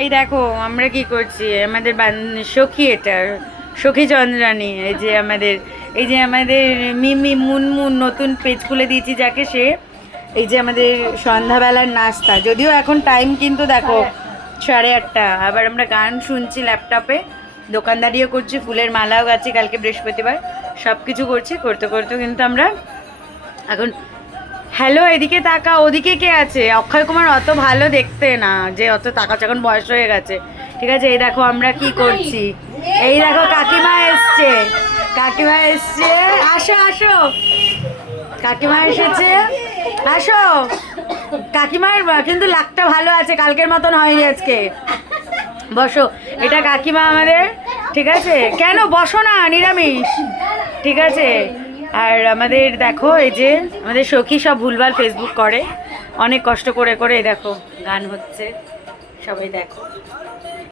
এই দেখো আমরা কি করছি, আমাদের সখী, এটা সখী চন্দ্রানী, এই যে আমাদের মিমি মুনমুন নতুন পেজ খুলে দিয়েছি যাকে, সে এই যে আমাদের সন্ধ্যাবেলার নাস্তা, যদিও এখন টাইম কিন্তু দেখো 8:30, আবার আমরা গান শুনছি ল্যাপটপে, দোকানদারিও করছি, ফুলের মালাও গাছি, কালকে বৃহস্পতিবার, সব কিছু করছি, করতে করতে কিন্তু আমরা এখন, হ্যালো এদিকে তাকা, ওদিকে কে আছে? অক্ষয় কুমার অত ভালো দেখতে না যে অত তাকাচ্ছে, এখন বয়স হয়ে গেছে, ঠিক আছে? এই দেখো আমরা কি করছি, এই দেখো কাকিমা এসছে, কাকিমা এসছে, আসো আসো, কাকিমা এসেছে, আসো। কাকিমার কিন্তু লাকটা ভালো আছে, কালকের মতন হয়নি আজকে। বসো, এটা কাকিমা আমাদের, ঠিক আছে? কেন বসো না, নিরামিষ, ঠিক আছে? আর আমাদের দেখো এই যে আমাদের সখী সব ভুলভাল ফেসবুক করে, অনেক কষ্ট করে করে, দেখো গান হচ্ছে, সবাই দেখো।